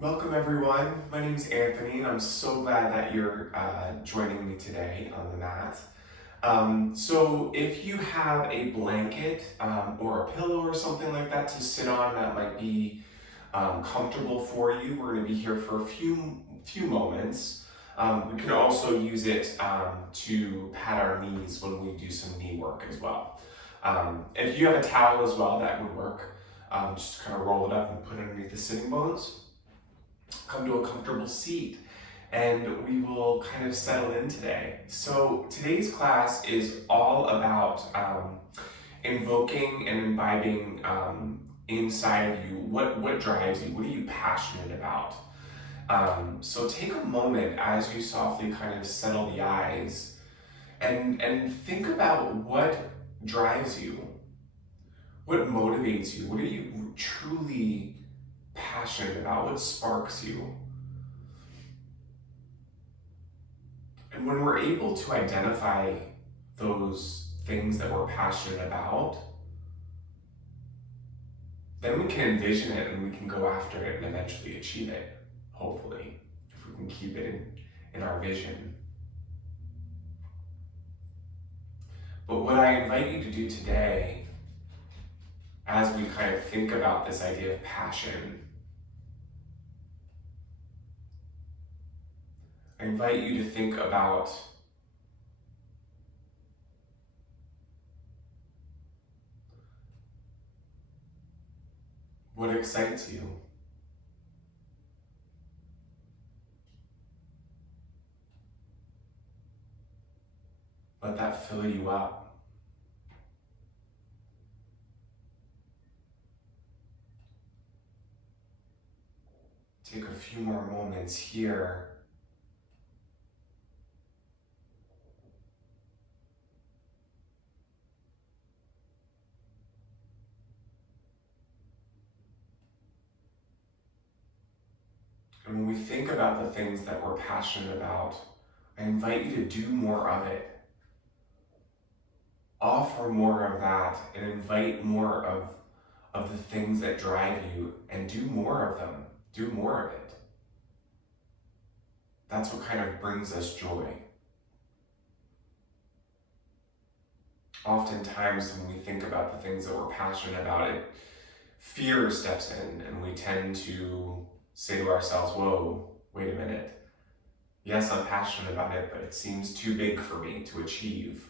Welcome everyone. My name is Anthony and I'm so glad that you're joining me today on the mat. So if you have a blanket or a pillow or something like that to sit on that might be comfortable for you, we're going to be here for a few moments. We can also use it to pat our knees when we do some knee work as well. If you have a towel as well, that would work. Just kind of roll it up and put it underneath the sitting bones. Come to a comfortable seat and we will kind of settle in today. So today's class is all about invoking and imbibing inside of you what drives you, what are you passionate about. So take a moment as you softly kind of settle the eyes and think about what drives you, what motivates you, what are you truly passionate about, what sparks you. And when we're able to identify those things that we're passionate about, then we can envision it and we can go after it and eventually achieve it, hopefully, if we can keep it in our vision. But what I invite you to do today, as we kind of think about this idea of passion, I invite you to think about what excites you. Let that fill you up. Take a few more moments here. And when we think about the things that we're passionate about, I invite you to do more of it. Offer more of that and invite more of the things that drive you and do more of them. Do more of it. That's what kind of brings us joy. Oftentimes when we think about the things that we're passionate about, fear steps in and we tend to say to ourselves, whoa, wait a minute. Yes, I'm passionate about it, but it seems too big for me to achieve.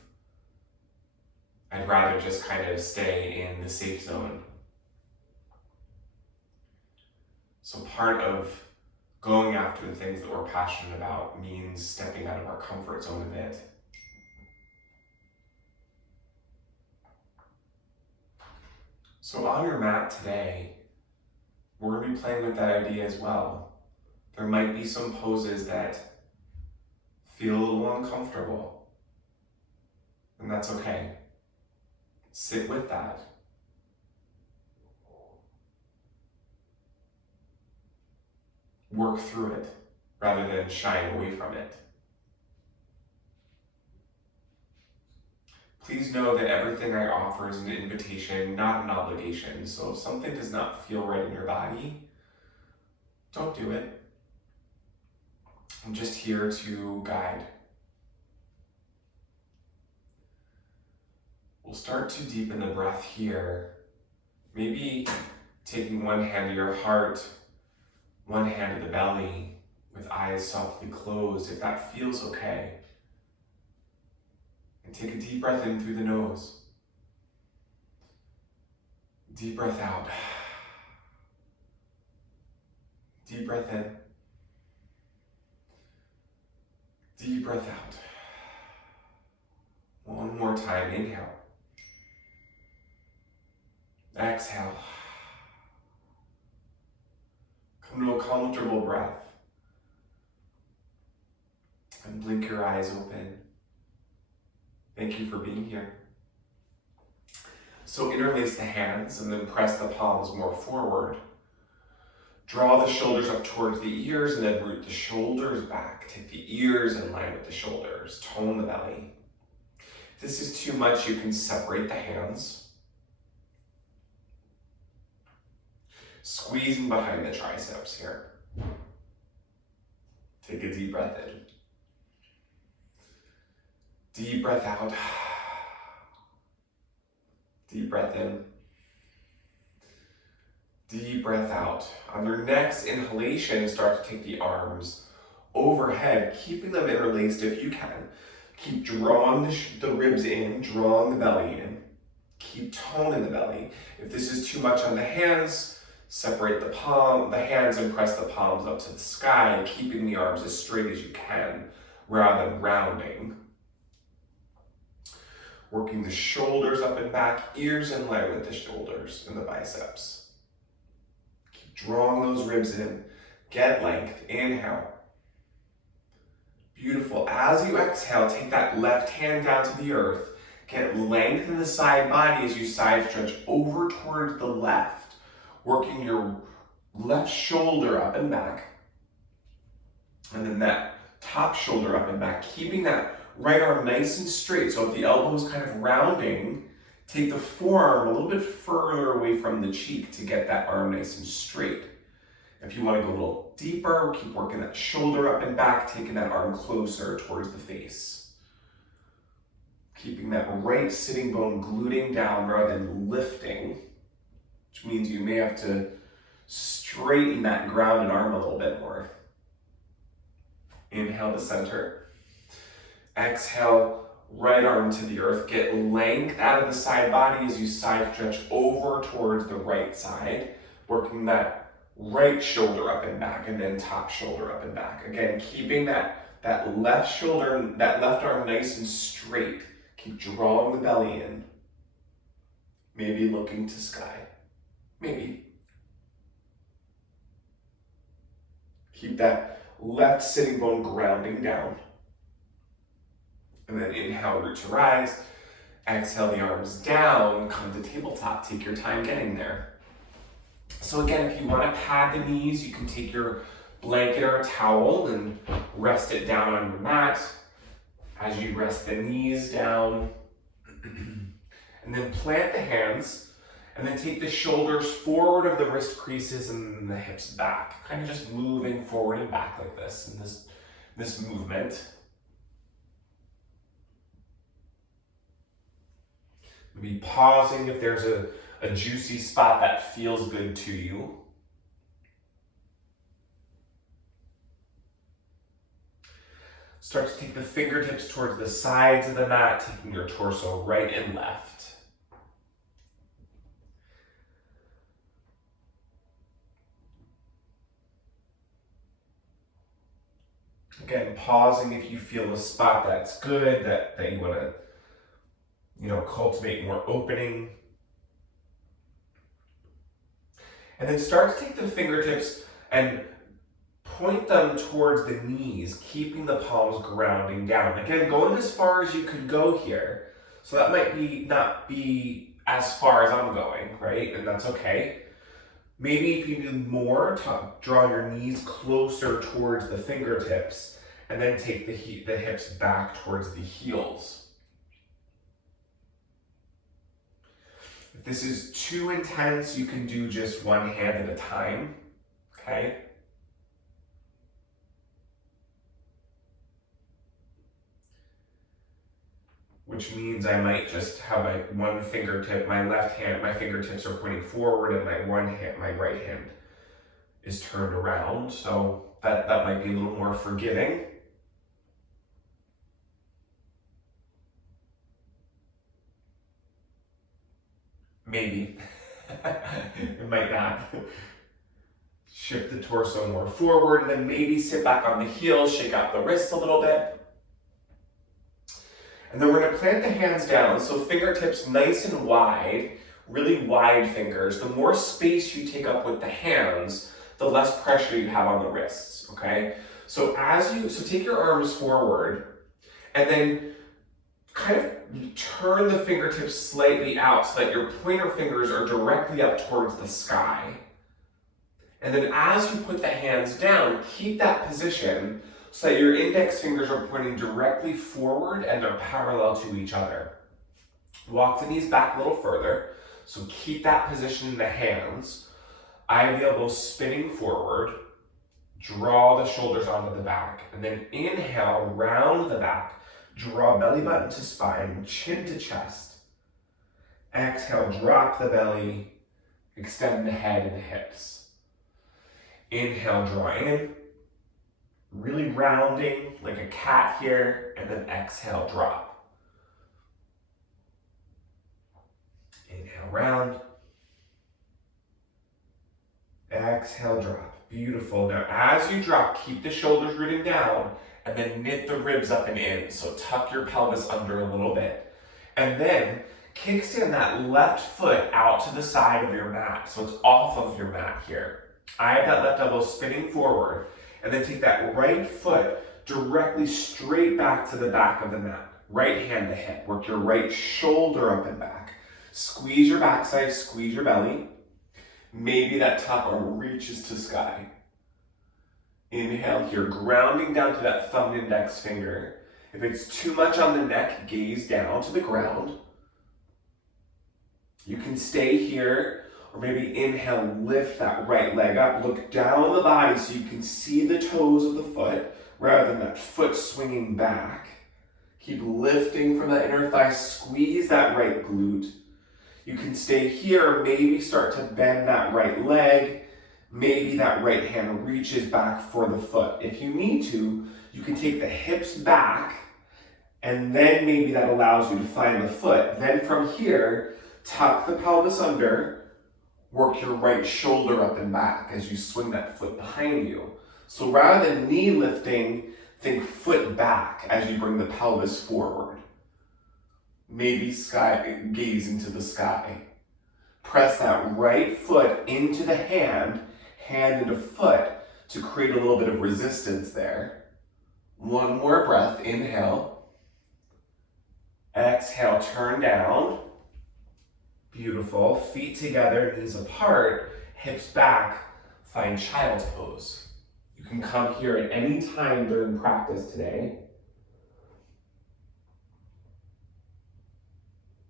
I'd rather just kind of stay in the safe zone. So part of going after the things that we're passionate about means stepping out of our comfort zone a bit. So on your mat today, we're going to be playing with that idea as well. There might be some poses that feel a little uncomfortable, and that's okay. Sit with that. Work through it rather than shying away from it. Please know that everything I offer is an invitation, not an obligation. So if something does not feel right in your body, don't do it. I'm just here to guide. We'll start to deepen the breath here. Maybe taking one hand to your heart, one hand to the belly, with eyes softly closed, if that feels okay. And take a deep breath in through the nose. Deep breath out. Deep breath in. Deep breath out. One more time, inhale. Exhale. Come to a comfortable breath. And blink your eyes open. Thank you for being here. So interlace the hands and then press the palms more forward. Draw the shoulders up towards the ears and then root the shoulders back. Take the ears in line with the shoulders. Tone the belly. If this is too much, you can separate the hands. Squeezing behind the triceps here. Take a deep breath in. Deep breath out. Deep breath in. Deep breath out. On your next inhalation, start to take the arms overhead, keeping them interlaced if you can. Keep drawing the ribs in, drawing the belly in. Keep tone in the belly. If this is too much on the hands, separate the hands and press the palms up to the sky, keeping the arms as straight as you can, rather than rounding. Working the shoulders up and back, ears in line with the shoulders and the biceps. Keep drawing those ribs in. Get length. Inhale. Beautiful. As you exhale, take that left hand down to the earth. Get length in the side body as you side stretch over towards the left. Working your left shoulder up and back. And then that top shoulder up and back. Keeping that right arm nice and straight. So if the elbow is kind of rounding, take the forearm a little bit further away from the cheek to get that arm nice and straight. If you want to go a little deeper, keep working that shoulder up and back, taking that arm closer towards the face. Keeping that right sitting bone gluting down rather than lifting, which means you may have to straighten that grounded arm a little bit more. Inhale to center. Exhale, right arm to the earth. Get length out of the side body as you side stretch over towards the right side, working that right shoulder up and back, and then top shoulder up and back. Again, keeping that left shoulder, that left arm nice and straight. Keep drawing the belly in. Maybe looking to sky. Maybe. Keep that left sitting bone grounding down. And then inhale, root to rise. Exhale the arms down, come to tabletop. Take your time getting there. So again, if you want to pad the knees, you can take your blanket or a towel and rest it down on your mat. As you rest the knees down, and then plant the hands, and then take the shoulders forward of the wrist creases and the hips back. Kind of just moving forward and back like this in this movement. Maybe pausing if there's a juicy spot that feels good to you. Start to take the fingertips towards the sides of the mat, taking your torso right and left. Again, pausing if you feel a spot that's good, that you want to cultivate more opening. And then start to take the fingertips and point them towards the knees, keeping the palms grounding down. Again, going as far as you could go here. So that might not be as far as I'm going, right? And that's okay. Maybe if you need more, draw your knees closer towards the fingertips, and then take the hips back towards the heels. If this is too intense, you can do just one hand at a time, okay? Which means I might just have one fingertip, my left hand, my fingertips are pointing forward, and my right hand is turned around. So that might be a little more forgiving. Maybe. It might not. Shift the torso more forward, and then maybe sit back on the heels, shake out the wrists a little bit. And then we're going to plant the hands down, so fingertips nice and wide, really wide fingers. The more space you take up with the hands, the less pressure you have on the wrists, okay? So take your arms forward, and then kind of turn the fingertips slightly out so that your pointer fingers are directly up towards the sky. And then as you put the hands down, keep that position so that your index fingers are pointing directly forward and are parallel to each other. Walk the knees back a little further. So keep that position in the hands. Eye of the elbow spinning forward. Draw the shoulders onto the back. And then inhale, round the back. Draw belly button to spine, chin to chest. Exhale, drop the belly. Extend the head and the hips. Inhale, draw in. Really rounding like a cat here. And then exhale, drop. Inhale, round. Exhale, drop. Beautiful. Now, as you drop, keep the shoulders rooting down and then knit the ribs up and in. So tuck your pelvis under a little bit. And then kickstand that left foot out to the side of your mat. So it's off of your mat here. I have that left elbow spinning forward. And then take that right foot directly straight back to the back of the mat. Right hand to hip. Work your right shoulder up and back. Squeeze your backside, squeeze your belly. Maybe that top arm reaches to sky. Inhale here, grounding down to that thumb and index finger. If it's too much on the neck, gaze down to the ground. You can stay here, or maybe inhale, lift that right leg up. Look down the body so you can see the toes of the foot rather than that foot swinging back. Keep lifting from that inner thigh, squeeze that right glute. You can stay here, maybe start to bend that right leg. Maybe that right hand reaches back for the foot. If you need to, you can take the hips back, and then maybe that allows you to find the foot. Then from here, tuck the pelvis under, work your right shoulder up and back as you swing that foot behind you. So rather than knee lifting, think foot back as you bring the pelvis forward. Maybe sky, gaze into the sky. Press that right foot into the hand into foot to create a little bit of resistance there. One more breath, inhale. Exhale, turn down. Beautiful. Feet together, knees apart, hips back, find child's pose. You can come here at any time during practice today.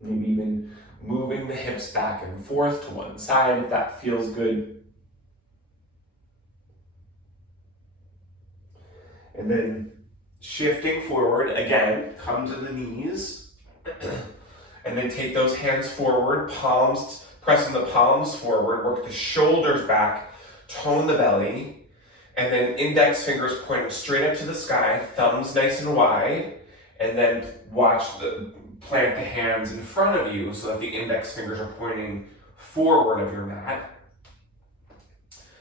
Maybe even moving the hips back and forth to one side if that feels good. And then shifting forward, again, come to the knees. And then take those hands forward, palms, pressing the palms forward, work the shoulders back, tone the belly. And then index fingers pointing straight up to the sky, thumbs nice and wide. And then plant the hands in front of you so that the index fingers are pointing forward of your mat,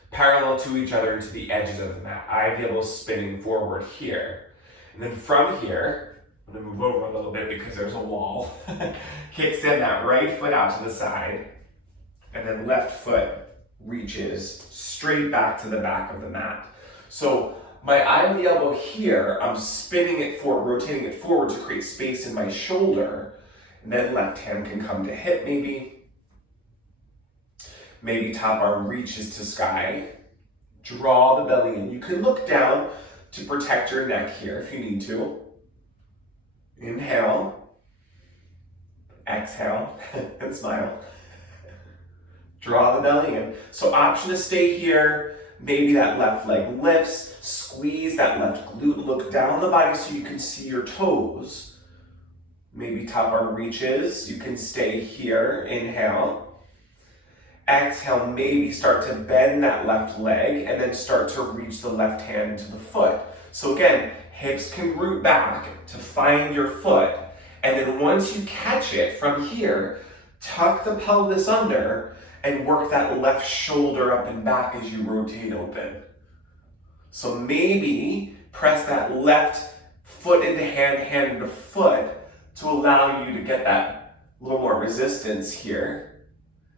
parallel to each other to the edges of the mat. Ivy elbows spinning forward here. And then from here, I'm gonna move over a little bit because there's a wall. Kickstand that right foot out to the side, and then left foot reaches straight back to the back of the mat. So my ivy elbow here, I'm spinning it forward, rotating it forward to create space in my shoulder. And then left hand can come to hip maybe. Maybe top arm reaches to sky. Draw the belly in. You can look down to protect your neck here if you need to. Inhale. Exhale and smile. Draw the belly in. So option to stay here. Maybe that left leg lifts, squeeze that left glute, look down the body so you can see your toes. Maybe top arm reaches, you can stay here, inhale. Exhale, maybe start to bend that left leg and then start to reach the left hand to the foot. So again, hips can root back to find your foot. And then once you catch it from here, tuck the pelvis under and work that left shoulder up and back as you rotate open. So maybe press that left foot into hand into foot to allow you to get that little more resistance here.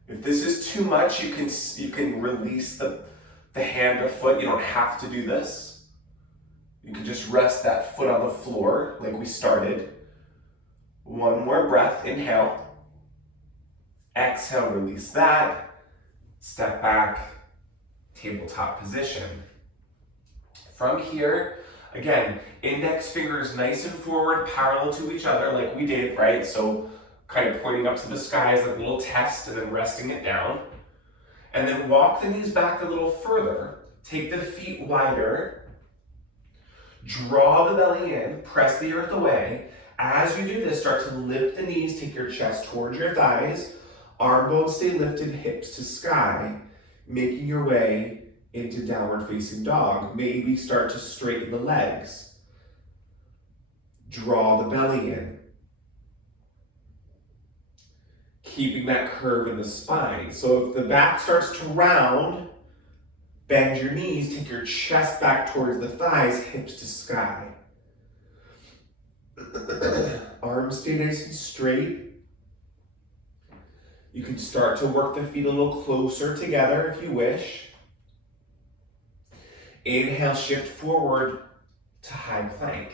If this is too much, you can release the hand or foot. You don't have to do this. You can just rest that foot on the floor like we started. One more breath, inhale. Exhale, release that. Step back, tabletop position. From here, again, index fingers nice and forward, parallel to each other like we did, right? So kind of pointing up to the sky as like a little test and then resting it down. And then walk the knees back a little further. take the feet wider, draw the belly in, press the earth away. As you do this, start to lift the knees, take your chest towards your thighs, arm bones stay lifted, hips to sky, making your way into downward facing dog. Maybe start to straighten the legs. Draw the belly in. Keeping that curve in the spine. So if the back starts to round, bend your knees, take your chest back towards the thighs, hips to sky. Arms stay nice and straight. You can start to work the feet a little closer together if you wish. Inhale, shift forward to high plank.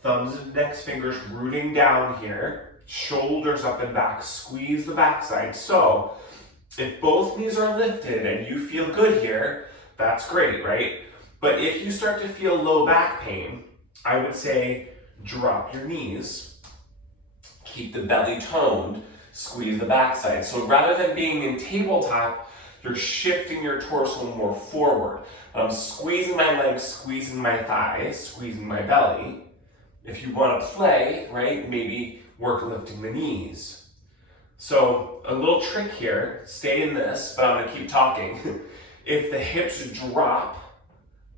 Thumbs and index fingers rooting down here. Shoulders up and back. Squeeze the backside. So if both knees are lifted and you feel good here, that's great, right? But if you start to feel low back pain, I would say drop your knees, keep the belly toned, squeeze the backside. So rather than being in tabletop, you're shifting your torso more forward. I'm squeezing my legs, squeezing my thighs, squeezing my belly. If you want to play, right, maybe work lifting the knees. So a little trick here, stay in this, but I'm going to keep talking. If the hips drop,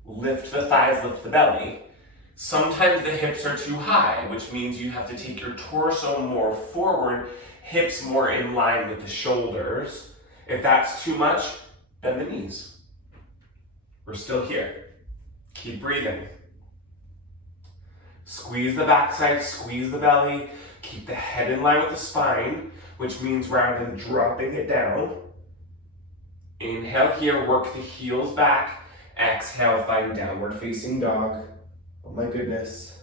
lift the thighs, lift the belly. Sometimes the hips are too high, which means you have to take your torso more forward, hips more in line with the shoulders. If that's too much, bend the knees. We're still here. Keep breathing. Squeeze the backside, squeeze the belly, keep the head in line with the spine, which means rather than dropping it down, inhale here, work the heels back, exhale, find downward facing dog. Oh my goodness.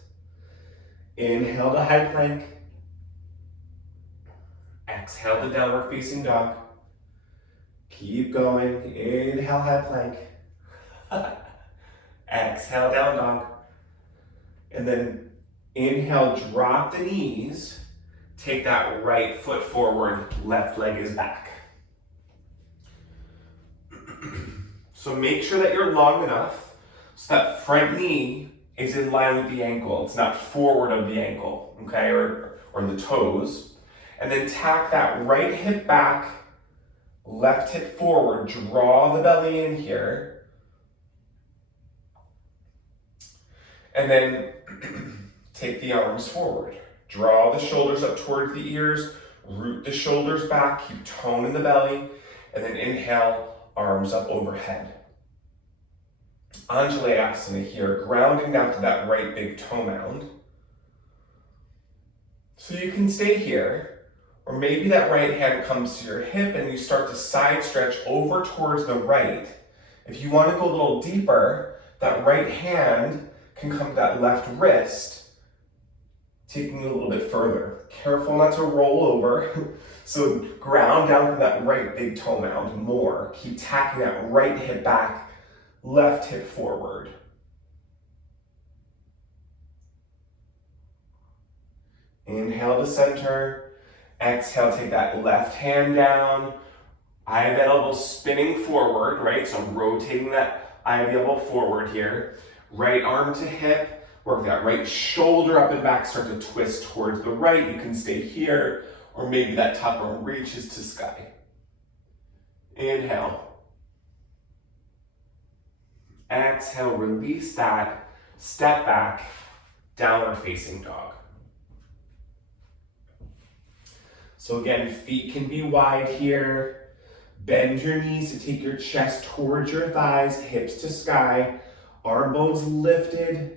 Inhale to high plank. Exhale to downward facing dog. Keep going. Inhale, high plank. Exhale, down dog. And then inhale, drop the knees. Take that right foot forward, left leg is back. So make sure that you're long enough so that front knee is in line with the ankle. It's not forward of the ankle, okay, or the toes. And then tack that right hip back, left hip forward. Draw the belly in here. And then take the arms forward. Draw the shoulders up towards the ears, root the shoulders back, keep tone in the belly, and then inhale, arms up overhead. Anjalayasana here, grounding down to that right big toe mound. So you can stay here, or maybe that right hand comes to your hip and you start to side stretch over towards the right. If you want to go a little deeper, that right hand can come to that left wrist, taking it a little bit further. Careful not to roll over. So ground down to that right big toe mound more. Keep tacking that right hip back, left hip forward. Inhale to center. Exhale, take that left hand down. Eye of the elbow spinning forward, right? So I'm rotating that eye of the elbow forward here. Right arm to hip. Work that right shoulder up and back, start to twist towards the right. You can stay here, or maybe that top arm reaches to sky. Inhale. Exhale, release that. Step back, downward facing dog. So again, feet can be wide here. Bend your knees to take your chest towards your thighs, hips to sky. Arm bones lifted.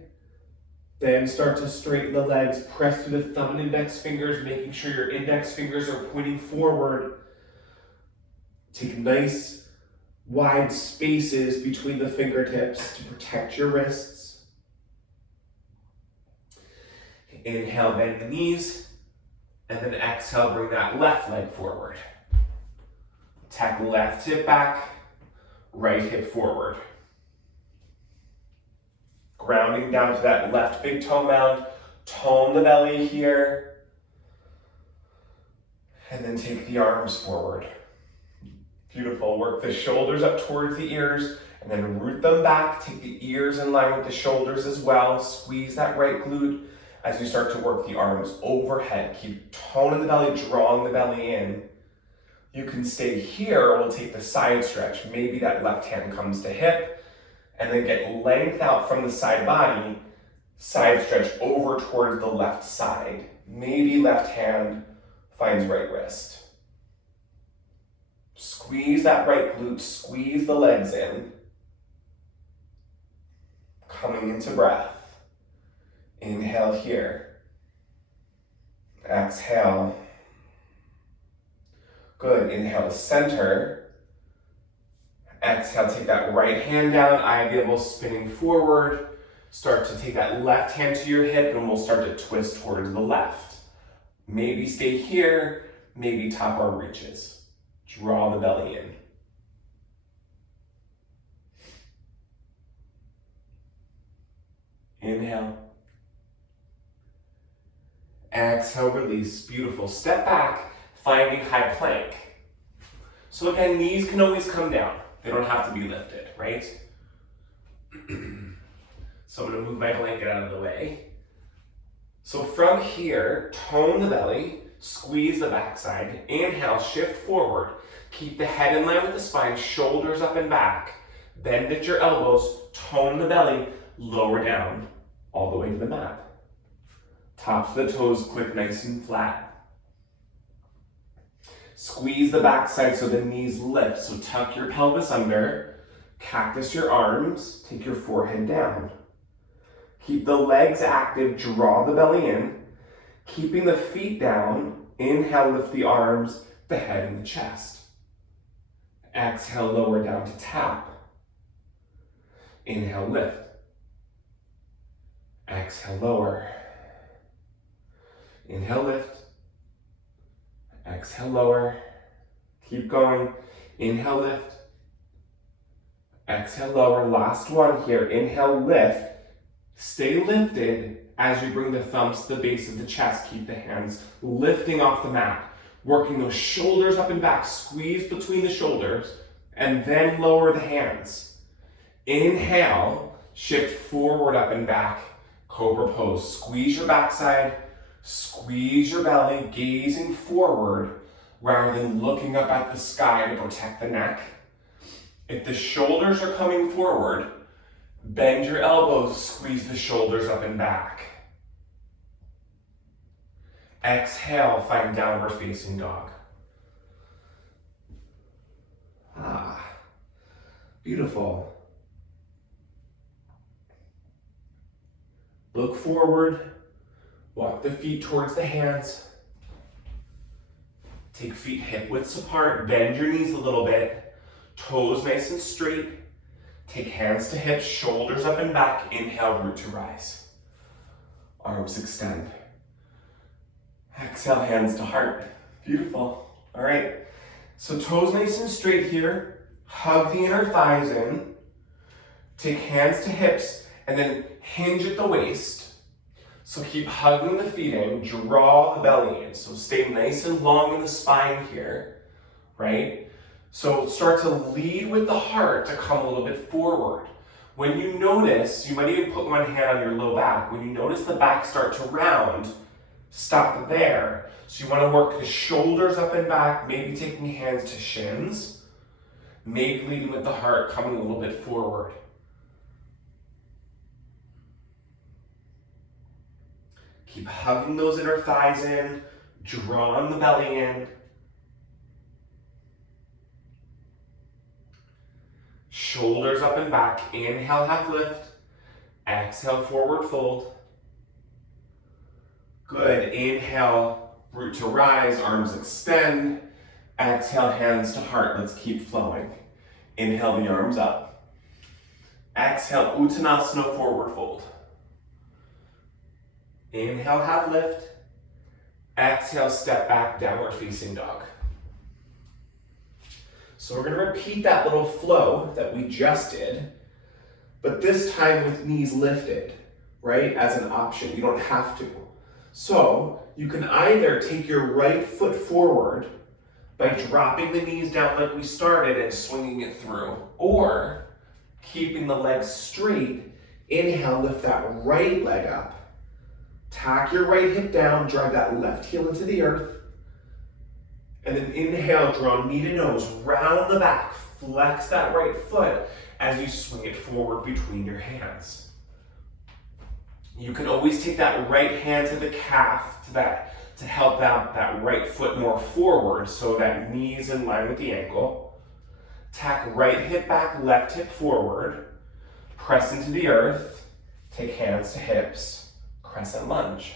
Then start to straighten the legs, press through the thumb and index fingers, making sure your index fingers are pointing forward. Take nice wide spaces between the fingertips to protect your wrists. Inhale, bend the knees, and then exhale, bring that left leg forward. Tack left hip back, right hip forward. Grounding down to that left big toe mound. Tone the belly here. And then take the arms forward. Beautiful. Work the shoulders up towards the ears and then root them back. Take the ears in line with the shoulders as well. Squeeze that right glute as you start to work the arms overhead. Keep tone in the belly, drawing the belly in. You can stay here, or we'll take the side stretch. Maybe that left hand comes to hip, and then get length out from the side body, side stretch over towards the left side. Maybe left hand finds right wrist. Squeeze that right glute, squeeze the legs in. Coming into breath. Inhale here. Exhale. Good. Inhale to center. Exhale, take that right hand down, eye of the elbow spinning forward. Start to take that left hand to your hip and we'll start to twist towards the left. Maybe stay here, maybe top arm reaches. Draw the belly in. Inhale. Exhale, release. Beautiful. Step back, finding high plank. So again, knees can always come down. They don't have to be lifted, right? So I'm gonna move my blanket out of the way. So from here, tone the belly, squeeze the backside. Inhale, shift forward. Keep the head in line with the spine, shoulders up and back. Bend at your elbows, tone the belly, lower down, all the way to the mat. Tops of the toes click nice and flat. Squeeze the backside so the knees lift. So tuck your pelvis under, cactus your arms, take your forehead down. Keep the legs active, draw the belly in. Keeping the feet down, inhale, lift the arms, the head and the chest. Exhale, lower down to tap. Inhale, lift. Exhale, lower. Inhale, lift. Exhale, lower. Keep going. Inhale, lift. Exhale, lower. Last one here. Inhale, lift. Stay lifted as you bring the thumbs to the base of the chest. Keep the hands lifting off the mat. Working those shoulders up and back. Squeeze between the shoulders and then lower the hands. Inhale, shift forward up and back. Cobra pose. Squeeze your backside. Squeeze your belly, gazing forward rather than looking up at the sky to protect the neck. If the shoulders are coming forward, bend your elbows, squeeze the shoulders up and back. Exhale, find downward facing dog. Beautiful. Look forward. Walk the feet towards the hands. Take feet hip widths apart. Bend your knees a little bit. Toes nice and straight. Take hands to hips, shoulders up and back. Inhale, root to rise. Arms extend. Exhale, hands to heart. Beautiful. All right. So toes nice and straight here. Hug the inner thighs in. Take hands to hips and then hinge at the waist. So keep hugging the feet in, draw the belly in. So stay nice and long in the spine here, right? So start to lead with the heart to come a little bit forward. When you notice, you might even put one hand on your low back. When you notice the back start to round, stop there. So you want to work the shoulders up and back, maybe taking hands to shins, maybe leading with the heart, coming a little bit forward. Keep hugging those inner thighs in, drawing the belly in. Shoulders up and back. Inhale, half lift. Exhale, forward fold. Good. Inhale, root to rise, arms extend. Exhale, hands to heart. Let's keep flowing. Inhale the arms up. Exhale, Uttanasana, forward fold. Inhale, half lift. Exhale, step back, downward facing dog. So we're gonna repeat that little flow that we just did, but this time with knees lifted, right? As an option, you don't have to. So you can either take your right foot forward, by dropping the knees down like we started and swinging it through, or keeping the legs straight. Inhale, lift that right leg up. Tack your right hip down, drive that left heel into the earth. And then inhale, draw knee to nose, round the back, flex that right foot as you swing it forward between your hands. You can always take that right hand to the calf to help that right foot more forward so that knee is in line with the ankle. Tack right hip back, left hip forward. Press into the earth. Take hands to hips. Crescent lunge.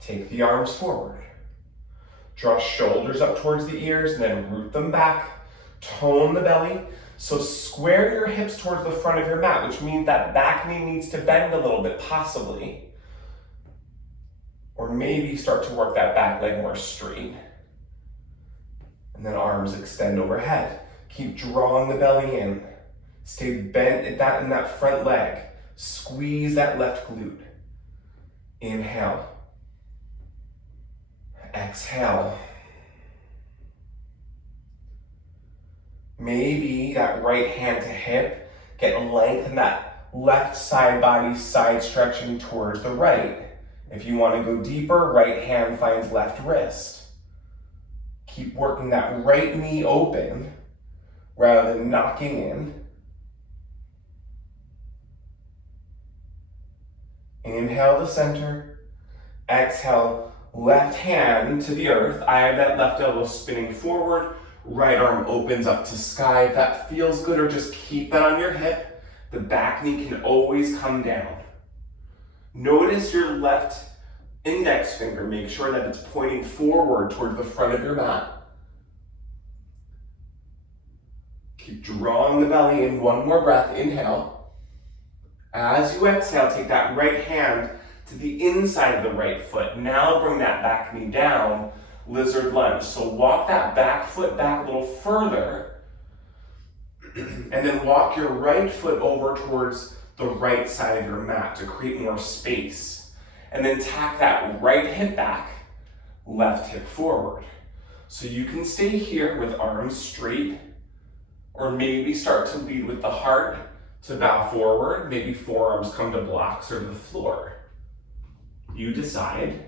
Take the arms forward. Draw shoulders up towards the ears and then root them back. Tone the belly. So square your hips towards the front of your mat, which means that back knee needs to bend a little bit, possibly. Or maybe start to work that back leg more straight. And then arms extend overhead. Keep drawing the belly in. Stay bent in that front leg. Squeeze that left glute. Inhale. Exhale. Maybe that right hand to hip, get length in that left side body, side stretching towards the right. If you want to go deeper, right hand finds left wrist. Keep working that right knee open rather than knocking in. Inhale to center. Exhale, left hand to the earth. I have that left elbow spinning forward. Right arm opens up to sky. If that feels good, or just keep that on your hip. The back knee can always come down. Notice your left index finger. Make sure that it's pointing forward toward the front of your mat. Keep drawing the belly in. One more breath. Inhale. As you exhale, take that right hand to the inside of the right foot. Now bring that back knee down. Lizard lunge. So walk that back foot back a little further, and then walk your right foot over towards the right side of your mat to create more space. And then tack that right hip back, left hip forward. So you can stay here with arms straight, or maybe start to lead with the heart to bow forward. Maybe forearms come to blocks or to the floor. You decide.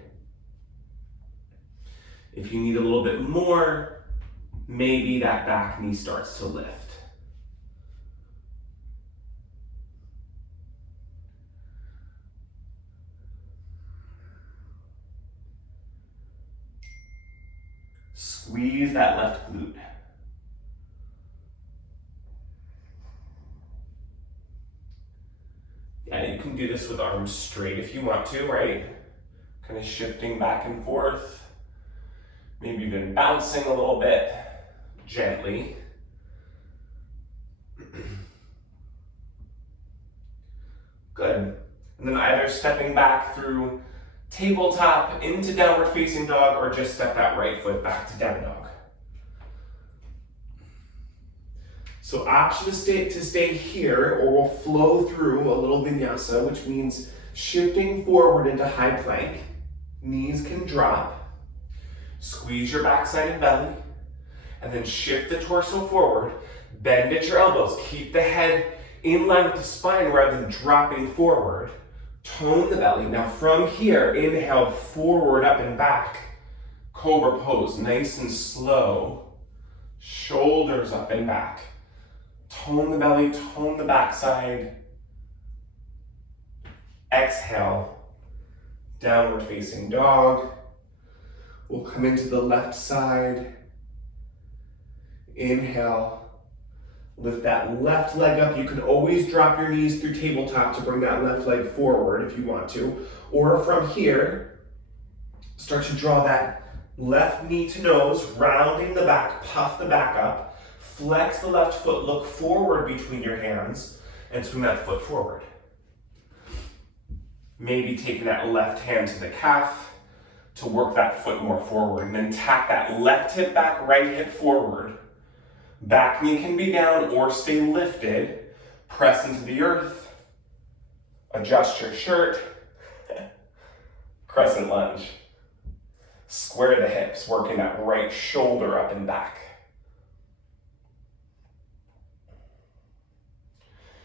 If you need a little bit more, maybe that back knee starts to lift. Squeeze that left glute. Yeah, you can do this with arms straight if you want to, right? Kind of shifting back and forth. Maybe even bouncing a little bit, gently. Good. And then either stepping back through tabletop into downward facing dog, or just step that right foot back to down dog. So option to stay here, or we'll flow through a little vinyasa, which means shifting forward into high plank. Knees can drop. Squeeze your backside and belly, and then shift the torso forward. Bend at your elbows. Keep the head in line with the spine rather than dropping forward. Tone the belly. Now from here, inhale forward, up and back. Cobra pose, nice and slow. Shoulders up and back. Tone the belly, tone the backside. Exhale, downward facing dog. We'll come into the left side. Inhale. Lift that left leg up. You can always drop your knees through tabletop to bring that left leg forward if you want to. Or from here, start to draw that left knee to nose, rounding the back, puff the back up. Flex the left foot, look forward between your hands, and swing that foot forward. Maybe taking that left hand to the calf to work that foot more forward, and then tack that left hip back, right hip forward. Back knee can be down or stay lifted. Press into the earth. Adjust your shirt. Crescent lunge. Square the hips, working that right shoulder up and back.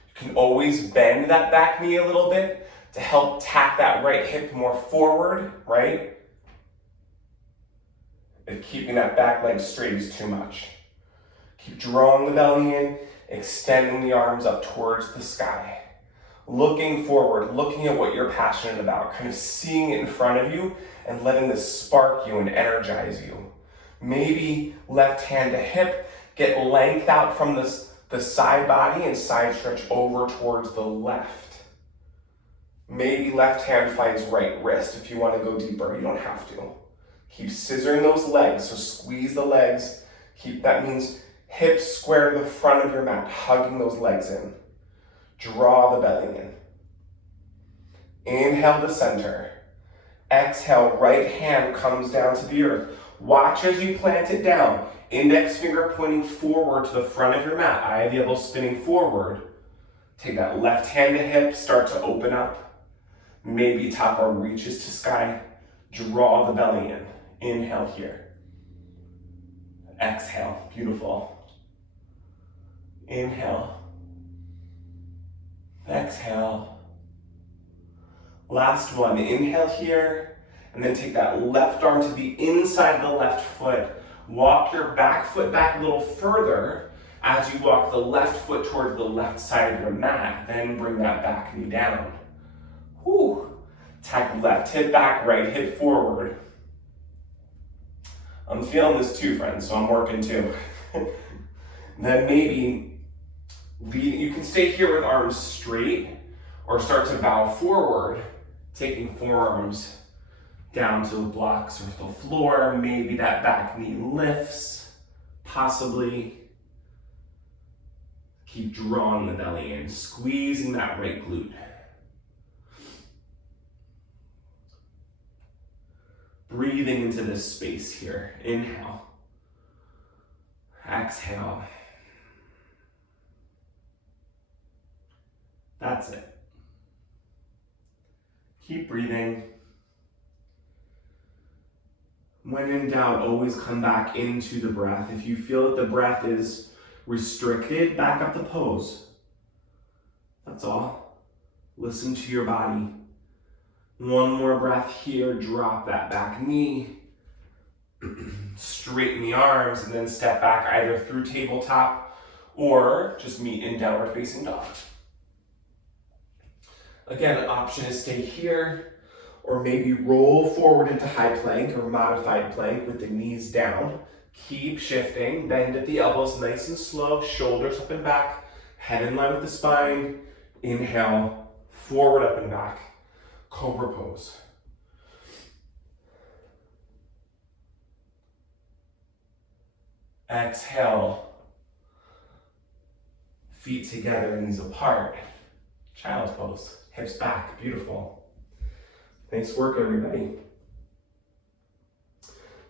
You can always bend that back knee a little bit to help tap that right hip more forward, right? If keeping that back leg straight is too much. Keep drawing the belly in, extending the arms up towards the sky. Looking forward, looking at what you're passionate about, kind of seeing it in front of you and letting this spark you and energize you. Maybe left hand to hip, get length out from the side body and side stretch over towards the left. Maybe left hand finds right wrist if you want to go deeper. You don't have to. Keep scissoring those legs, so squeeze the legs. That means hips square to the front of your mat, hugging those legs in. Draw the belly in. Inhale to center. Exhale, right hand comes down to the earth. Watch as you plant it down. Index finger pointing forward to the front of your mat. Eye of the elbow spinning forward. Take that left hand to hip, start to open up. Maybe top arm reaches to sky. Draw the belly in. Inhale here. Exhale, beautiful. Inhale. Exhale. Last one, inhale here, and then take that left arm to the inside of the left foot. Walk your back foot back a little further as you walk the left foot towards the left side of your mat. Then bring that back knee down. Whew. Tack left hip back, right hip forward. I'm feeling this too, friends, so I'm working too. Then maybe you can stay here with arms straight or start to bow forward, taking forearms down to the blocks or the floor. Maybe that back knee lifts, possibly. Keep drawing the belly in, squeezing that right glute. Breathing into this space here. Inhale. Exhale. That's it. Keep breathing. When in doubt, always come back into the breath. If you feel that the breath is restricted, back up the pose. That's all. Listen to your body. One more breath here, drop that back knee. Straighten the arms and then step back either through tabletop or just meet in downward facing dog. Again, an option is stay here or maybe roll forward into high plank or modified plank with the knees down. Keep shifting, bend at the elbows nice and slow, shoulders up and back, head in line with the spine. Inhale, forward up and back, cobra pose. Exhale, feet together, knees apart, child's pose, hips back, beautiful. Nice work, everybody.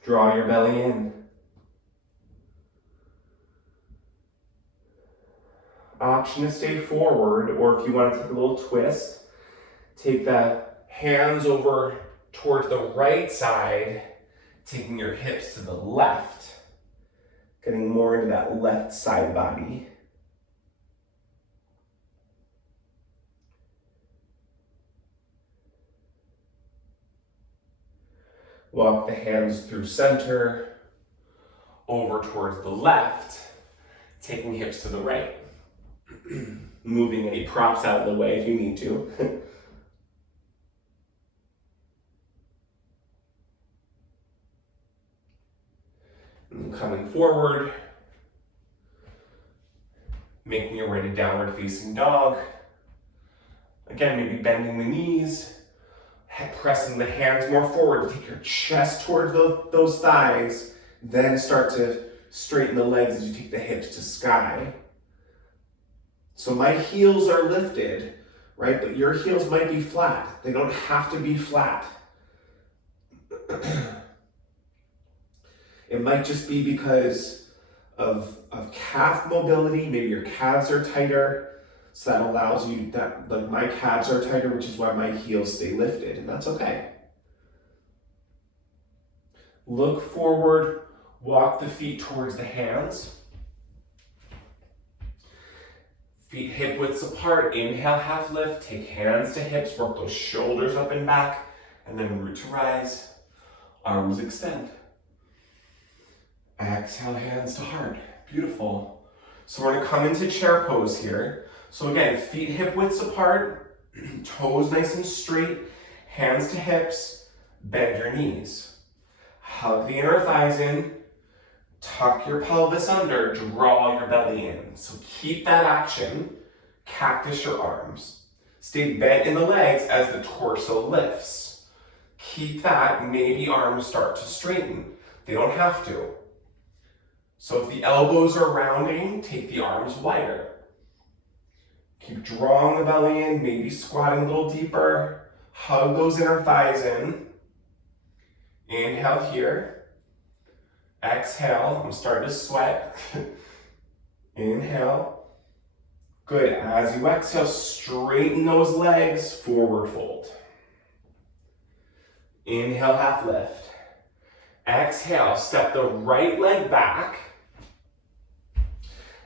Draw your belly in. Option to stay forward, or if you want to take a little twist, take the hands over towards the right side, taking your hips to the left, getting more into that left side body. Walk the hands through center, over towards the left, taking hips to the right. Moving any props out of the way if you need to. And coming forward, making your way to downward facing dog. Again, maybe bending the knees, pressing the hands more forward to take your chest towards those thighs, then start to straighten the legs as you take the hips to sky. So my heels are lifted, right? But your heels might be flat. They don't have to be flat. It might just be because of calf mobility. Maybe your calves are tighter. So that allows you that, like my calves are tighter, which is why my heels stay lifted, and that's okay. Look forward, walk the feet towards the hands. Feet hip widths apart, inhale, half lift, take hands to hips, work those shoulders up and back, and then root to rise, arms extend. Exhale, hands to heart, beautiful. So we're gonna come into chair pose here. So again, feet hip widths apart, toes nice and straight, hands to hips, bend your knees. Hug the inner thighs in, tuck your pelvis under, draw your belly in. So keep that action, cactus your arms. Stay bent in the legs as the torso lifts. Keep that, maybe arms start to straighten. They don't have to. So if the elbows are rounding, take the arms wider. Keep drawing the belly in, maybe squatting a little deeper. Hug those inner thighs in. Inhale here. Exhale, I'm starting to sweat. Inhale. Good, as you exhale, straighten those legs, forward fold. Inhale, half lift. Exhale, step the right leg back,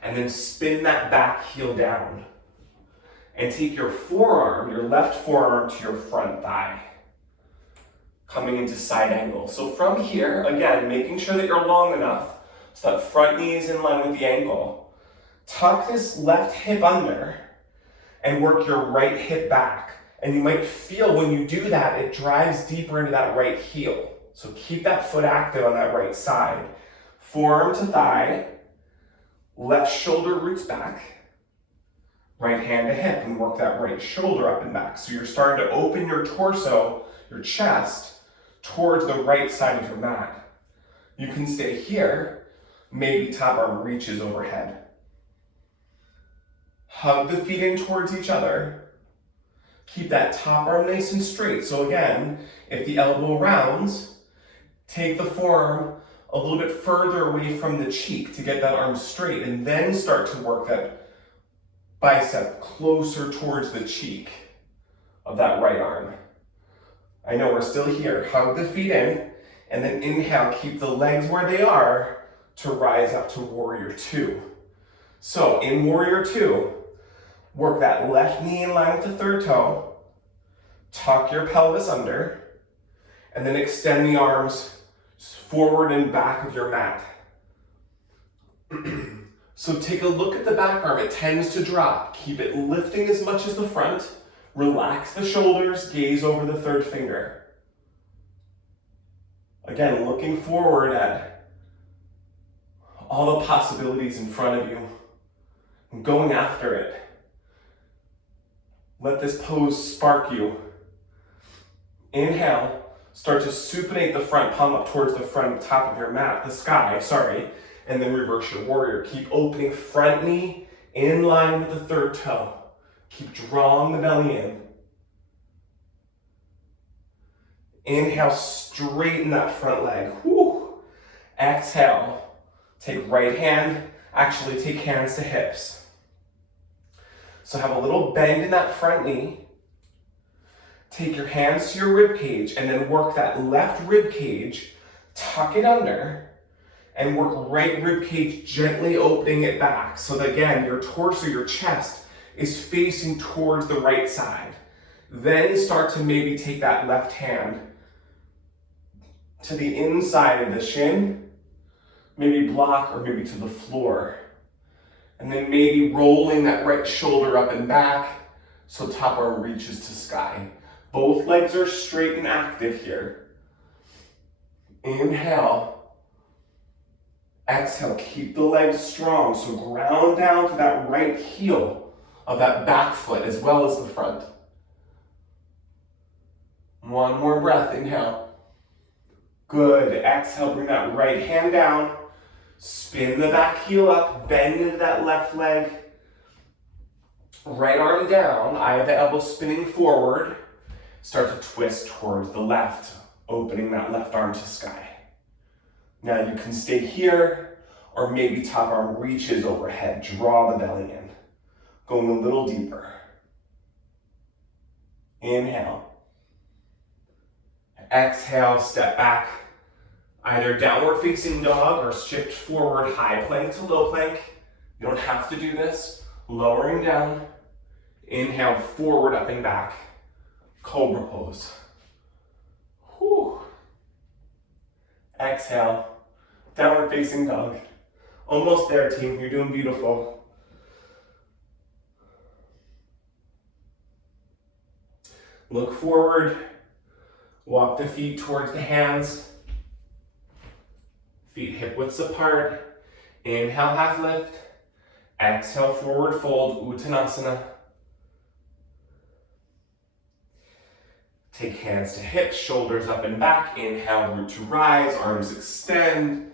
and then spin that back heel down. And take your forearm, your left forearm to your front thigh. Coming into side angle. So from here, again, making sure that you're long enough so that front knee is in line with the ankle. Tuck this left hip under and work your right hip back. And you might feel when you do that, it drives deeper into that right heel. So keep that foot active on that right side. Forearm to thigh, left shoulder roots back, right hand to hip, and work that right shoulder up and back. So you're starting to open your torso, your chest, towards the right side of your mat. You can stay here, maybe top arm reaches overhead. Hug the feet in towards each other. Keep that top arm nice and straight. So again, if the elbow rounds, take the forearm a little bit further away from the cheek to get that arm straight, and then start to work that bicep closer towards the cheek of that right arm. I know we're still here. Hug the feet in, and then inhale, keep the legs where they are to rise up to warrior two. So in warrior two, work that left knee in line with the third toe, tuck your pelvis under, and then extend the arms forward and back of your mat. So take a look at the back arm. It tends to drop. Keep it lifting as much as the front. Relax the shoulders, gaze over the third finger. Again, looking forward at all the possibilities in front of you and going after it. Let this pose spark you. Inhale, start to supinate the front palm up towards the front top of your mat, the sky, and then reverse your warrior. Keep opening front knee in line with the third toe. Keep drawing the belly in. Inhale, straighten that front leg. Whew. Exhale, take right hand, actually take hands to hips. So have a little bend in that front knee. Take your hands to your rib cage and then work that left rib cage, tuck it under, and work right rib cage gently opening it back. So that again, your torso, your chest is facing towards the right side. Then start to maybe take that left hand to the inside of the shin, maybe block or maybe to the floor. And then maybe rolling that right shoulder up and back so top arm reaches to sky. Both legs are straight and active here. Inhale. Exhale, keep the legs strong. So ground down to that right heel of that back foot as well as the front. One more breath, inhale. Good, exhale, bring that right hand down. Spin the back heel up, bend into that left leg. Right arm down, eye of the elbow spinning forward. Start to twist towards the left, opening that left arm to sky. Now you can stay here, or maybe top arm reaches overhead. Draw the belly in. Going a little deeper. Inhale. Exhale, step back. Either downward facing dog or shift forward, high plank to low plank. You don't have to do this. Lowering down. Inhale, forward, up and back. Cobra pose. Whew. Exhale, downward facing dog. Almost there, team. You're doing beautiful. Look forward. Walk the feet towards the hands. Feet hip widths apart. Inhale, half lift. Exhale, forward fold, Uttanasana. Take hands to hips, shoulders up and back. Inhale, root to rise, arms extend.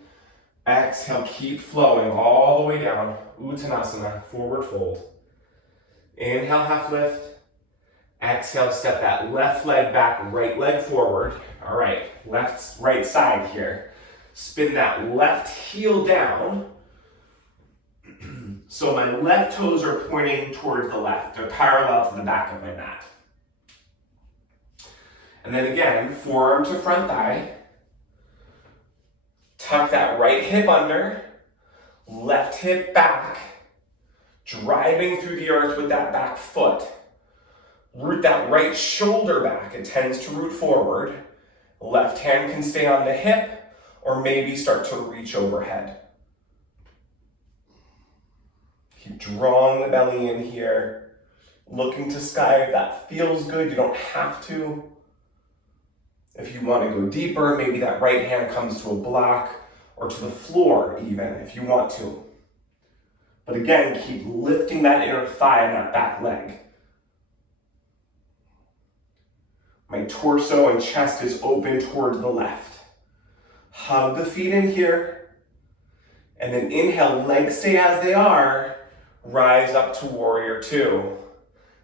Exhale, keep flowing all the way down. Uttanasana, forward fold. Inhale, half lift. Exhale, step that left leg back, right leg forward. All right, right side here. Spin that left heel down. So my left toes are pointing towards the left. They're parallel to the back of my mat. And then again, forearm to front thigh. Tuck that right hip under, left hip back, driving through the earth with that back foot. Root that right shoulder back. It tends to root forward. Left hand can stay on the hip or maybe start to reach overhead. Keep drawing the belly in here. Looking to sky if that feels good. You don't have to. If you want to go deeper, maybe that right hand comes to a block or to the floor even, if you want to. But again, keep lifting that inner thigh and that back leg. My torso and chest is open towards the left. Hug the feet in here. And then inhale, legs stay as they are. Rise up to warrior two.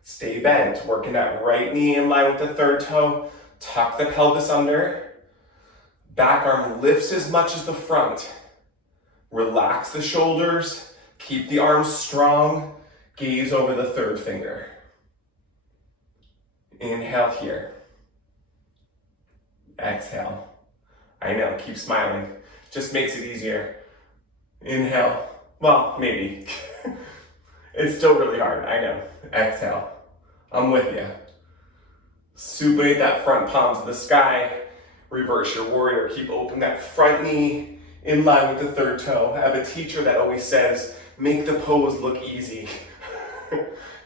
Stay bent, working that right knee in line with the third toe. Tuck the pelvis under. Back arm lifts as much as the front. Relax the shoulders. Keep the arms strong. Gaze over the third finger. Inhale here. Exhale. I know, keep smiling. Just makes it easier. Inhale. Well, maybe. It's still really hard, I know. Exhale. I'm with you. Supinate that front palm to the sky. Reverse your warrior. Keep open that front knee in line with the third toe. I have a teacher that always says, make the pose look easy.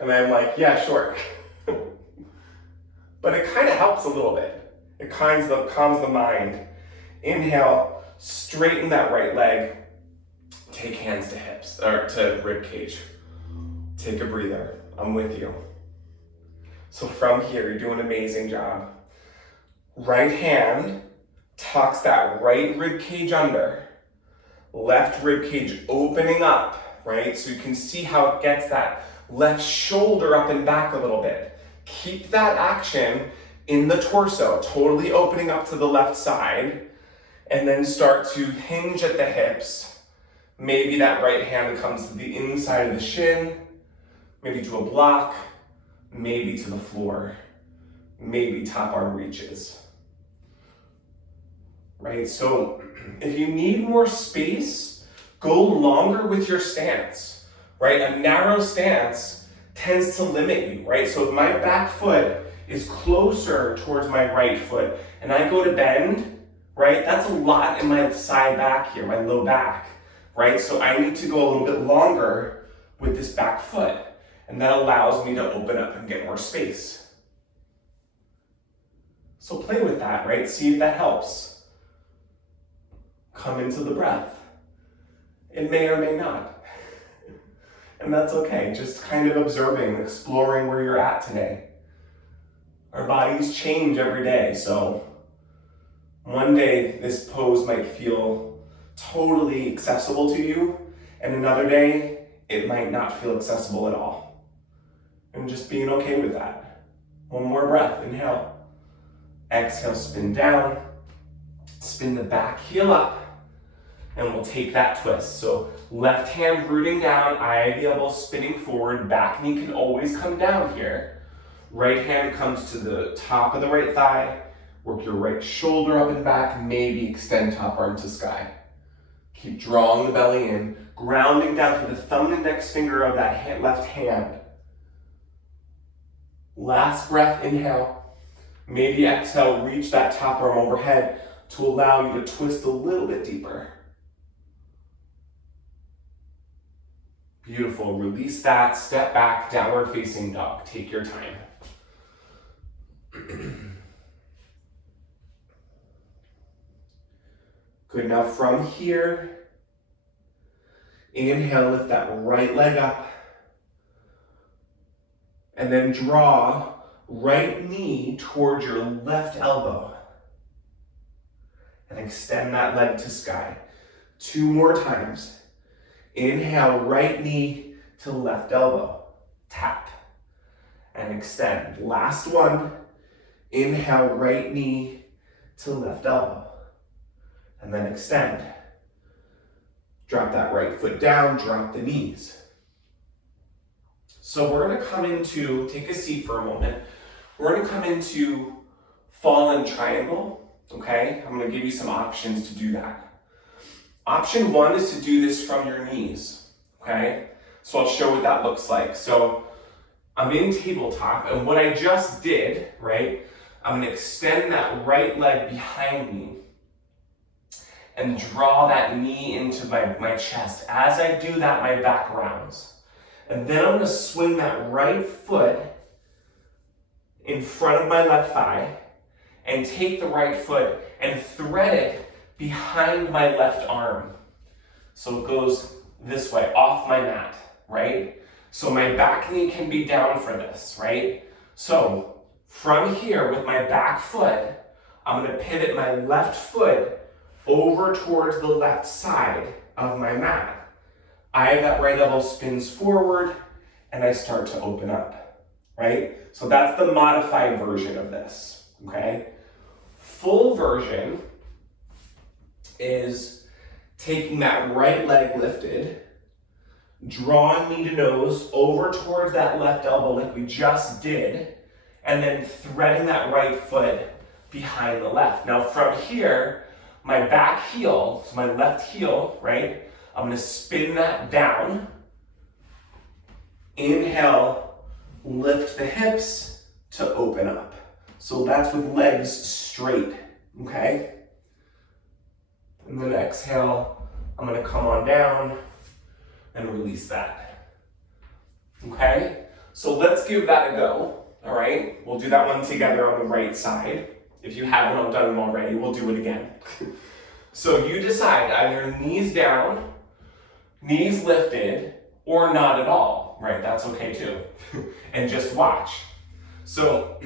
And I'm like, yeah, sure. But it kind of helps a little bit. It calms the mind. Inhale, straighten that right leg. Take hands to hips, or to rib cage. Take a breather. I'm with you. So from here, you're doing an amazing job. Right hand tucks that right rib cage under. Left rib cage opening up, right? So you can see how it gets that left shoulder up and back a little bit. Keep that action in the torso, totally opening up to the left side, and then start to hinge at the hips. Maybe that right hand comes to the inside of the shin, maybe to a block, maybe to the floor, maybe top arm reaches. Right, so if you need more space, go longer with your stance, right? A narrow stance tends to limit you, right? So if my back foot is closer towards my right foot and I go to bend, right? That's a lot in my side back here, my low back, right? So I need to go a little bit longer with this back foot, and that allows me to open up and get more space. So play with that, right? See if that helps. Come into the breath. It may or may not. And that's okay. Just kind of observing, exploring where you're at today. Our bodies change every day, so one day this pose might feel totally accessible to you, and another day it might not feel accessible at all. And just being okay with that. One more breath, inhale. Exhale, spin down. Spin the back heel up. And we'll take that twist. So left hand rooting down, eye of the elbow spinning forward, back knee can always come down here. Right hand comes to the top of the right thigh, Work your right shoulder up and back, maybe extend top arm to sky. Keep drawing the belly in, grounding down to the thumb and index finger of that left hand. Last breath, inhale. Maybe exhale, reach that top arm overhead to allow you to twist a little bit deeper. Beautiful, release that, step back, downward facing dog. Take your time. Good, now from here, inhale, lift that right leg up. And then draw right knee towards your left elbow. And extend that leg to sky. 2 more times. Inhale, right knee to left elbow. Tap. And extend. Last one. Inhale, right knee to left elbow. And then extend. Drop that right foot down, drop the knees. So we're gonna come into, take a seat for a moment. We're gonna come into fallen triangle, okay? I'm gonna give you some options to do that. Option 1 is to do this from your knees, okay? So I'll show what that looks like. So I'm in tabletop, and what I just did, right? I'm gonna extend that right leg behind me and draw that knee into my chest. As I do that, my back rounds. And then I'm gonna swing that right foot in front of my left thigh and take the right foot and thread it behind my left arm. So it goes this way, off my mat, right? So my back knee can be down for this, right? So from here with my back foot, I'm gonna pivot my left foot over towards the left side of my mat. I have that right elbow spins forward and I start to open up, right? So that's the modified version of this, okay? Full version is taking that right leg lifted, drawing knee to nose over towards that left elbow like we just did, and then threading that right foot behind the left. Now from here, my back heel, so my left heel, right? I'm gonna spin that down. Inhale, lift the hips to open up. So that's with legs straight, okay? And then exhale, I'm gonna come on down and release that. Okay? So let's give that a go, all right? We'll do that one together on the right side. If you haven't done them already, we'll do it again. So you decide either knees down, knees lifted, or not at all, right? That's okay too. And just watch. So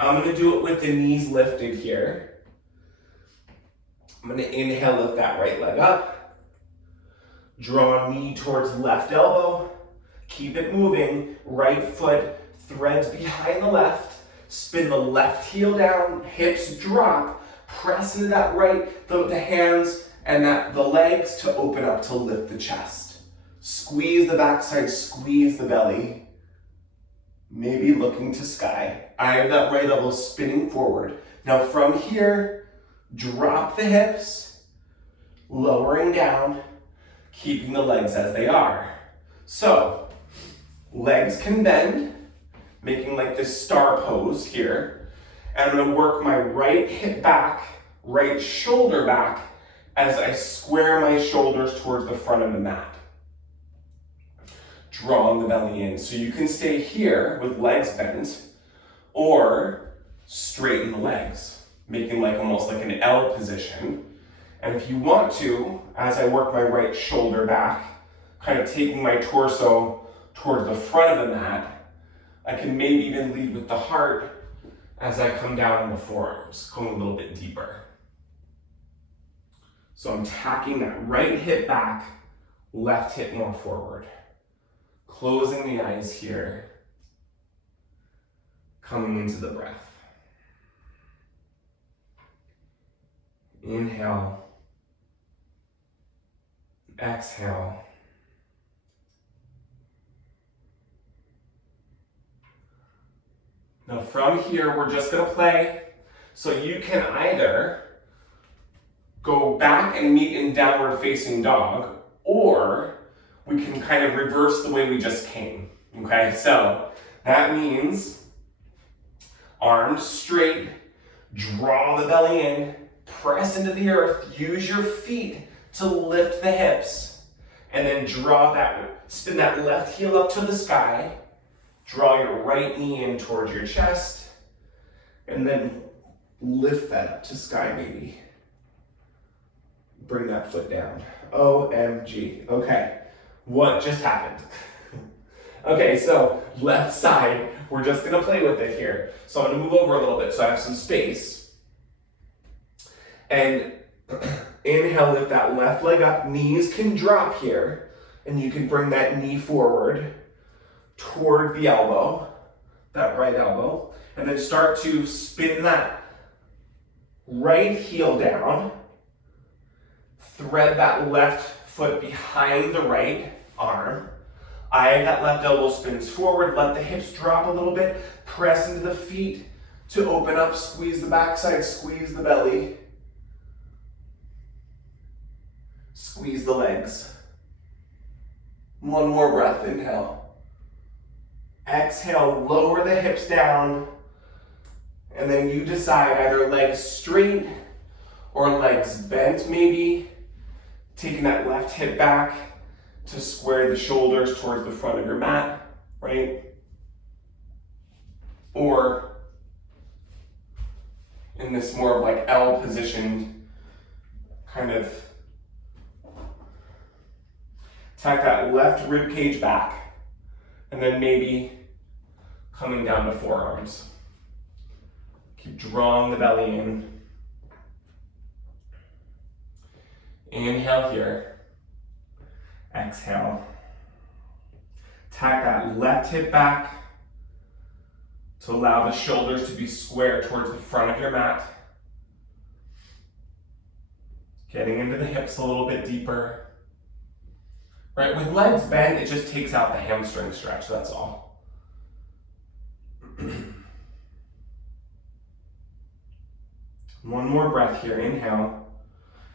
I'm gonna do it with the knees lifted here. I'm gonna inhale, lift that right leg up. Draw knee towards left elbow. Keep it moving. Right foot threads behind the left. Spin the left heel down, hips drop. Press into that right, the hands and the legs to open up to lift the chest. Squeeze the backside, squeeze the belly. Maybe looking to sky. I have that right elbow spinning forward. Now from here, drop the hips, lowering down, keeping the legs as they are. So, legs can bend, making like this star pose here. And I'm gonna work my right hip back, right shoulder back, as I square my shoulders towards the front of the mat. Drawing the belly in. So you can stay here with legs bent, or straighten the legs, making like almost like an L position. And if you want to, as I work my right shoulder back, kind of taking my torso towards the front of the mat, I can maybe even lead with the heart as I come down on the forearms, going a little bit deeper. So I'm tacking that right hip back, left hip more forward. Closing the eyes here, coming into the breath. Inhale, exhale. Now from here, we're just gonna play. So you can either go back and meet in downward facing dog, or we can kind of reverse the way we just came, okay? So that means arms straight, draw the belly in, press into the earth, use your feet to lift the hips, and then spin that left heel up to the sky, draw your right knee in towards your chest, and then lift that up to sky maybe. Bring that foot down. OMG. Okay, what just happened? Okay, so left side, we're just gonna play with it here. So I'm gonna move over a little bit so I have some space. And inhale, lift that left leg up, knees can drop here, and you can bring that knee forward toward the elbow, that right elbow, and then start to spin that right heel down, thread that left foot behind the right arm, eye that left elbow spins forward, let the hips drop a little bit, press into the feet to open up, squeeze the backside, squeeze the belly, squeeze the legs. One more breath, inhale. Exhale, lower the hips down, and then you decide either legs straight or legs bent maybe, taking that left hip back to square the shoulders towards the front of your mat, right? Or in this more of like L position, kind of tuck that left rib cage back, and then maybe coming down to forearms. Keep drawing the belly in. Inhale here. Exhale. Tack that left hip back to allow the shoulders to be square towards the front of your mat. Getting into the hips a little bit deeper. Right, with legs bent, it just takes out the hamstring stretch, that's all. One more breath here, inhale.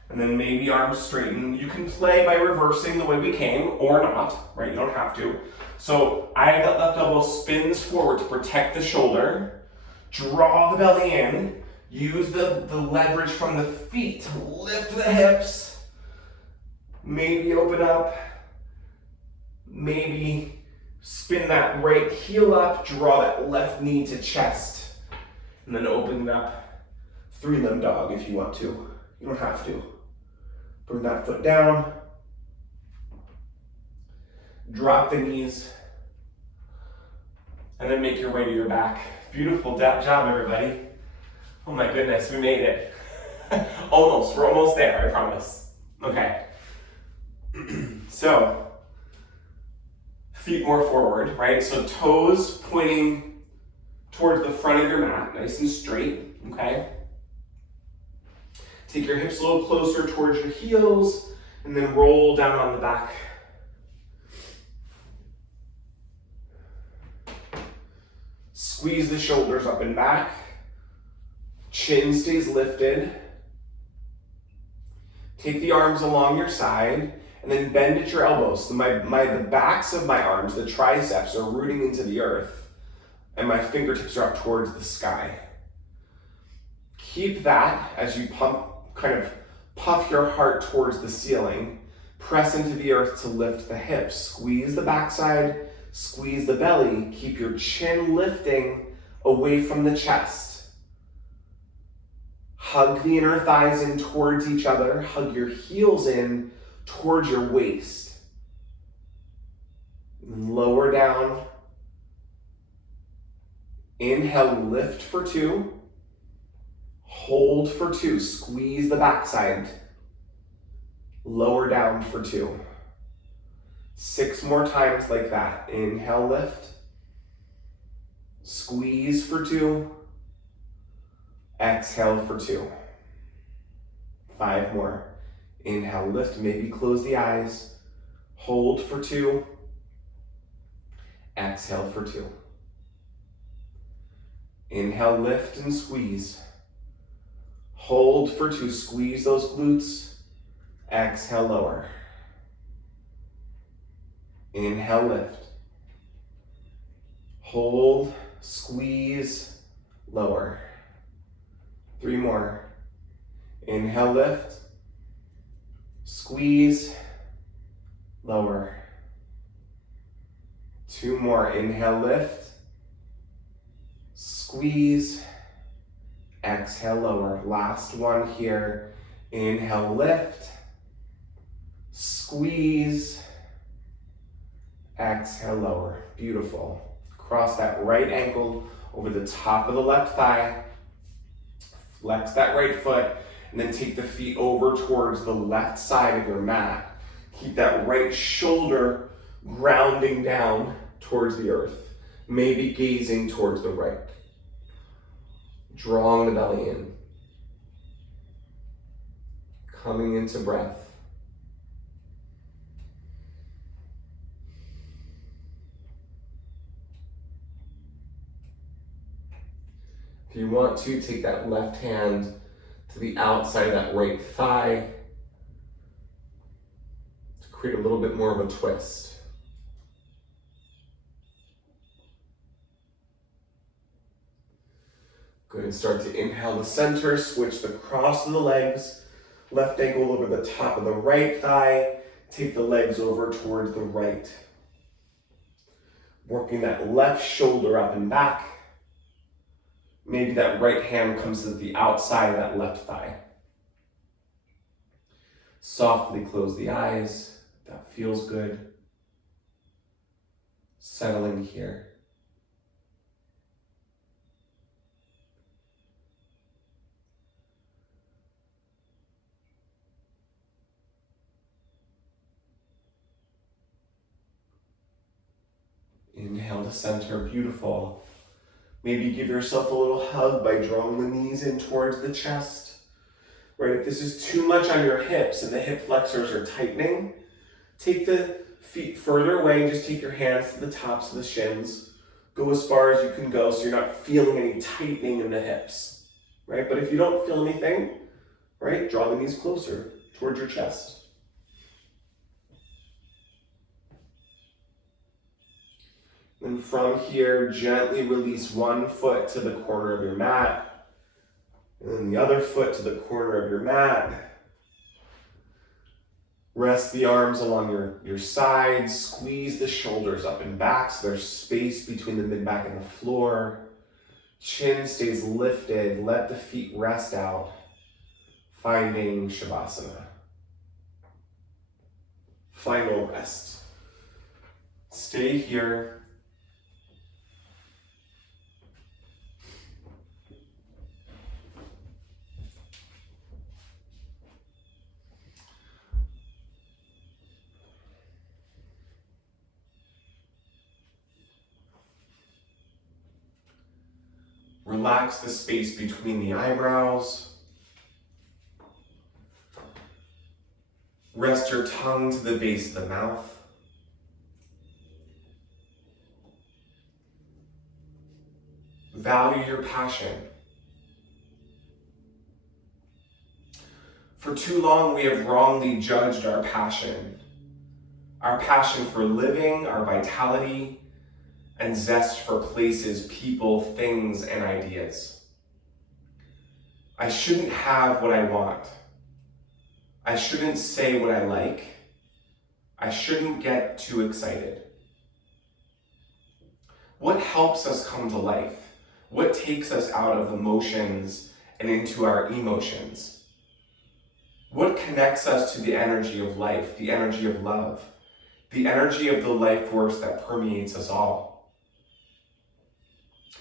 And then maybe arms straighten. You can play by reversing the way we came or not, right? You don't have to. So eye that left elbow spins forward to protect the shoulder. Draw the belly in. Use the leverage from the feet to lift the hips. Maybe open up. Maybe spin that right heel up. Draw that left knee to chest. And then open it up. Three-limb dog if you want to. You don't have to. Bring that foot down. Drop the knees. And then make your way to your back. Beautiful job, everybody. Oh my goodness, we made it. Almost, we're almost there, I promise. Okay. So, feet more forward, right? So toes pointing towards the front of your mat, nice and straight, okay? Take your hips a little closer towards your heels, and then roll down on the back. Squeeze the shoulders up and back. Chin stays lifted. Take the arms along your side, and then bend at your elbows. So the backs of my arms, the triceps, are rooting into the earth, and my fingertips are up towards the sky. Keep that as you kind of puff your heart towards the ceiling. Press into the earth to lift the hips. Squeeze the backside, squeeze the belly. Keep your chin lifting away from the chest. Hug the inner thighs in towards each other. Hug your heels in towards your waist. And lower down. Inhale, lift for 2. Hold for 2, squeeze the backside. Lower down for 2. 6 more times like that. Inhale, lift. Squeeze for 2. Exhale for 2. 5 more. Inhale, lift, maybe close the eyes. Hold for 2. Exhale for 2. Inhale, lift and squeeze. Hold for 2, squeeze those glutes. Exhale, lower. Inhale, lift. Hold, squeeze, lower. 3 more. Inhale, lift. Squeeze, lower. 2 more. Inhale, lift. Squeeze, exhale, lower. Last one here. Inhale, lift. Squeeze, exhale, lower. Beautiful. Cross that right ankle over the top of the left thigh. Flex that right foot, and then take the feet over towards the left side of your mat. Keep that right shoulder grounding down towards the earth, maybe gazing towards the right. Drawing the belly in. Coming into breath. If you want to, take that left hand to the outside of that right thigh to create a little bit more of a twist. Good, and start to inhale the center, switch the cross of the legs, left ankle over the top of the right thigh, take the legs over towards the right. Working that left shoulder up and back. Maybe that right hand comes to the outside of that left thigh. Softly close the eyes. That feels good. Settling here. Inhale to center, beautiful. Maybe give yourself a little hug by drawing the knees in towards the chest. Right, if this is too much on your hips and the hip flexors are tightening, take the feet further away and just take your hands to the tops of the shins. Go as far as you can go so you're not feeling any tightening in the hips. Right, but if you don't feel anything, right, draw the knees closer towards your chest. And from here, gently release one foot to the corner of your mat, and then the other foot to the corner of your mat. Rest the arms along your sides, squeeze the shoulders up and back so there's space between the mid-back and the floor. Chin stays lifted, let the feet rest out, finding Shavasana. Final rest. Stay here. Relax the space between the eyebrows. Rest your tongue to the base of the mouth. Value your passion. For too long, we have wrongly judged our passion for living, our vitality, and zest for places, people, things, and ideas. I shouldn't have what I want. I shouldn't say what I like. I shouldn't get too excited. What helps us come to life? What takes us out of emotions and into our emotions? What connects us to the energy of life, the energy of love, the energy of the life force that permeates us all?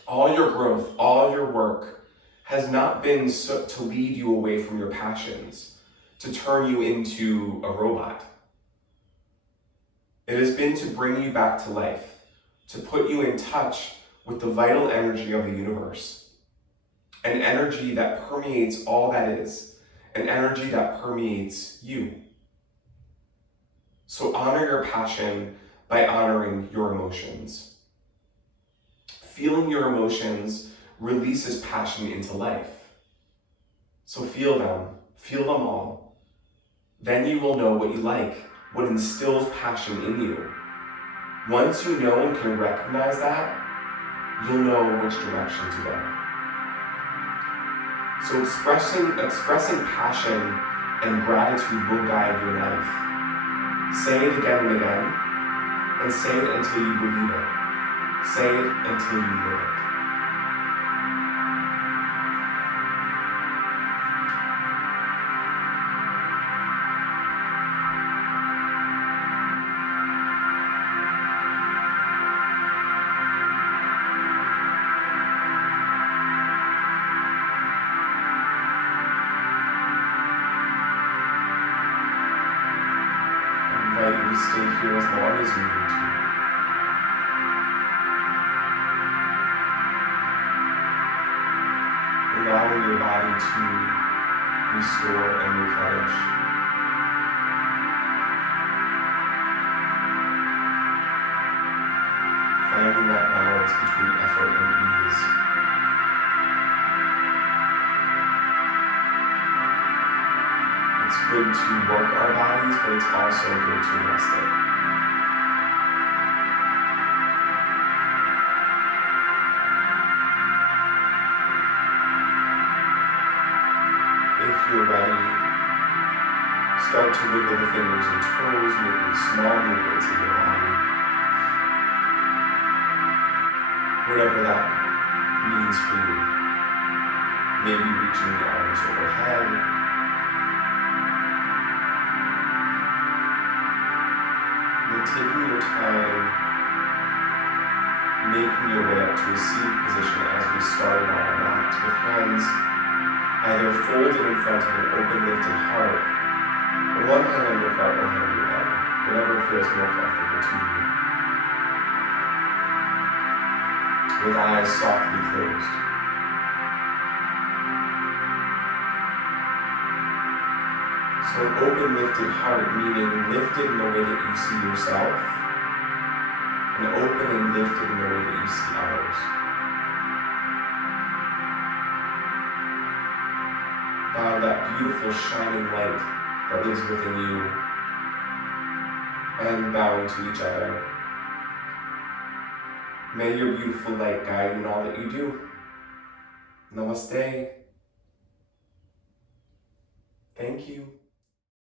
All your growth, all your work has not been to lead you away from your passions, to turn you into a robot. It has been to bring you back to life, to put you in touch with the vital energy of the universe, an energy that permeates all that is, an energy that permeates you. So honor your passion by honoring your emotions. Feeling your emotions releases passion into life. So feel them all. Then you will know what you like, what instills passion in you. Once you know and can recognize that, you'll know which direction to go. So expressing passion and gratitude will guide your life. Say it again and again, and say it until you believe it. Say it until you live it. I invite you to stay here as long as you need to. Allowing your body to restore and replenish. Finding that balance between effort and ease. It's good to work our bodies, but it's also good to rest it. If you're ready, start to wiggle the fingers and toes, making small movements in your body. Whatever that means for you. Maybe reaching the arms overhead. And then taking your time, making your way up to a seated position as we started on our mat, with hands either folded in front of an open lifted heart, or one hand on your heart, one hand on your belly, whatever feels more comfortable to you. With eyes softly closed. So an open lifted heart, meaning lifted in the way that you see yourself, and open and lifted in the way that you see others. Bow that beautiful shining light that lives within you, and bowing to each other. May your beautiful light guide you in all that you do. Namaste. Thank you.